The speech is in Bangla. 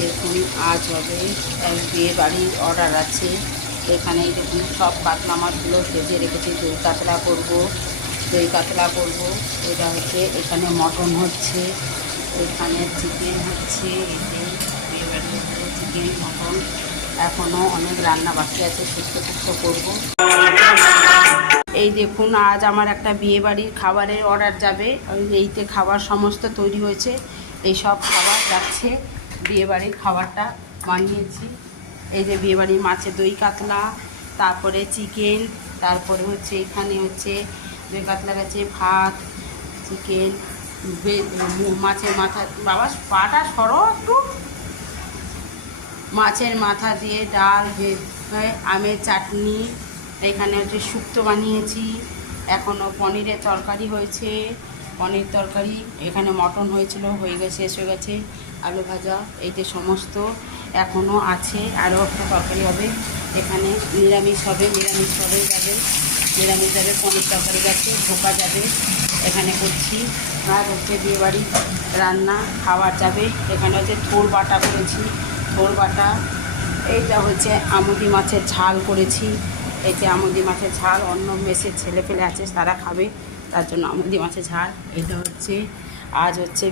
দেখুন আজ হবে এক বিয়ে বাড়ির অর্ডার আছে। এখানে দেখুন সব কাতলা মাছগুলো ভেজে রেখেছি। দই কাতলা করব, এটা হচ্ছে এখানে মটন হচ্ছে, এখানে চিকেন হচ্ছে। এই যে বিয়ে বাড়ির চিকেন মটন, এখনও অনেক রান্না বাকি আছে, শুক্তো করবো। এই দেখুন আজ আমার একটা বিয়ে বাড়ির খাবারের অর্ডার যাবে। এইতে খাবার সমস্ত তৈরি হয়েছে, এই সব খাবার যাচ্ছে। বিয়ে বাড়ির খাবারটা বানিয়েছি। এই যে বিয়ে বাড়ির মাছের দই কাতলা, তারপরে চিকেন, তারপরে হচ্ছে এখানে হচ্ছে দই কাতলা গেছে, ভাত, চিকেন, মাছের মাথা, বাবা পাটা সরো একটু, মাছের মাথা দিয়ে ডাল, আমের চাটনি, এখানে হচ্ছে শুক্তো বানিয়েছি। এখনও পনিরের তরকারি হয়েছে, পনির তরকারি, এখানে মটন হয়েছিল, হয়ে গেছে, শেষ হয়ে গেছে। আলু ভাজা, এইটা সমস্ত এখনও আছে, আরও একটা তরকারি হবে। এখানে নিরামিষ হবে পনির তরকারি গেছে, ধোকা যাবে, এখানে করছি। আর হচ্ছে বিয়েবাড়ির রান্না খাবার যাবে। এখানে হচ্ছে থোর বাটা করেছি, থোর বাটা। এইটা হচ্ছে আমুদি মাছের ঝাল করেছি। এই যে আমুদি মাছের ঝাল, অন্য মেসের ছেলে পেলে আছে, তারা খাবে, তার জন্য আমুদি মাছের ঝাল। এটা হচ্ছে আজ হচ্ছে